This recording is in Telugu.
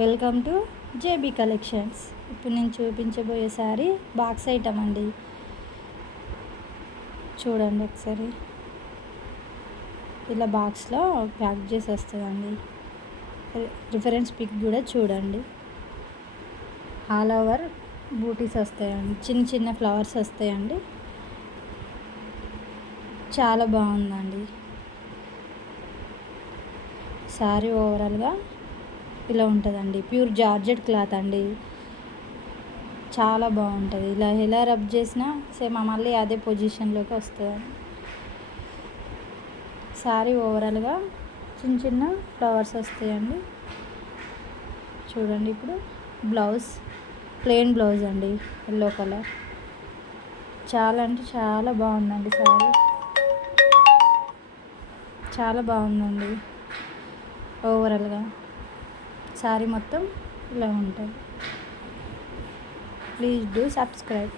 Welcome to JB collections. ఇప్పుడు నేను చూపించబోయే శారీ బాక్స్ ఐటమ్ అండి. చూడండి ఒకసారి, ఇలా బాక్స్లో ప్యాక్ చేసి వస్తుందండి. రిఫరెన్స్ పిక్ కూడా చూడండి. ఆల్ ఓవర్ బూటీస్ వస్తాయండి, చిన్న చిన్న ఫ్లవర్స్ వస్తాయండి. చాలా బాగుందండి శారీ. ఓవరాల్గా ఇలా ఉంటుందండి. ప్యూర్ జార్జెట్ క్లాత్ అండి, చాలా బాగుంటుంది. ఇలా ఎలా రబ్ చేసినా సేమ్ మళ్ళీ అదే పొజిషన్లోకి వస్తుంది. శారీ ఓవరాల్గా చిన్న చిన్న ఫ్లవర్స్ వస్తాయండి. చూడండి, ఇప్పుడు బ్లౌజ్ ప్లెయిన్ బ్లౌజ్ అండి, ఎల్లో కలర్. చాలా అంటే చాలా బాగుందండి శారీ, చాలా బాగుందండి. ఓవరాల్గా శారీ మొత్తం ఇలా ఉంటుంది. Please do subscribe.